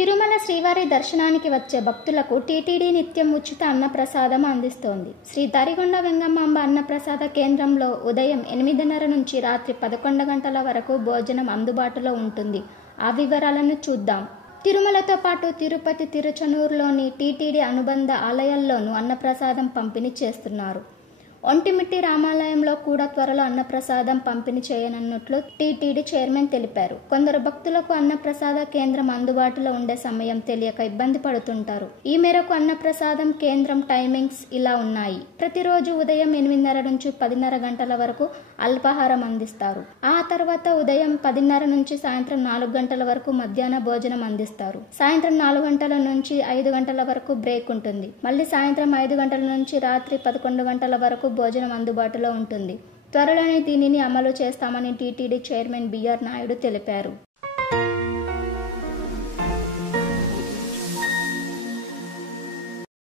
తిరుమల శ్రీవారి దర్శనానికి వచ్చే భక్తులకు టీటీడీ నిత్యం ఉచిత అన్నప్రసాదం అందిస్తోంది. శ్రీ తరిగొండ వెంగమాంబ అన్నప్రసాద కేంద్రంలో ఉదయం 8:30 నుంచి రాత్రి 11 గంటల వరకు భోజనం అందుబాటులో ఉంటుంది. ఆ వివరాలను చూద్దాం. తిరుమలతో పాటు తిరుపతి, తిరుచనూరులోని టీటీడీ అనుబంధ ఆలయాల్లోనూ అన్నప్రసాదం పంపిణీ చేస్తున్నారు. ఒంటిమిట్ట రామాలయంలో కూడా త్వరలో అన్నప్రసాదం పంపిణీ చేయనున్నట్లు టీటీడీ చైర్మన్ తెలిపారు. కొందరు భక్తులకు అన్నప్రసాద కేంద్రం అందుబాటులో ఉండే సమయం తెలియక ఇబ్బంది పడుతుంటారు. ఈ మేరకు అన్నప్రసాదం కేంద్రం టైమింగ్స్ ఇలా ఉన్నాయి. ప్రతిరోజు ఉదయం 8:30 నుంచి 10:30 గంటల వరకు అల్పాహారం అందిస్తారు. ఆ తర్వాత ఉదయం 10:30 నుంచి సాయంత్రం 4 గంటల వరకు మధ్యాహ్న భోజనం అందిస్తారు. సాయంత్రం 4 గంటల నుంచి 5 గంటల వరకు బ్రేక్ ఉంటుంది. మళ్ళీ సాయంత్రం 5 గంటల నుంచి రాత్రి 11 గంటల వరకు భోజనం అందుబాటులో ఉంటుంది. త్వరలోనే దీనిని అమలు చేస్తామని టీటీడీ చైర్మన్ బిఆర్ నాయుడు తెలిపారు.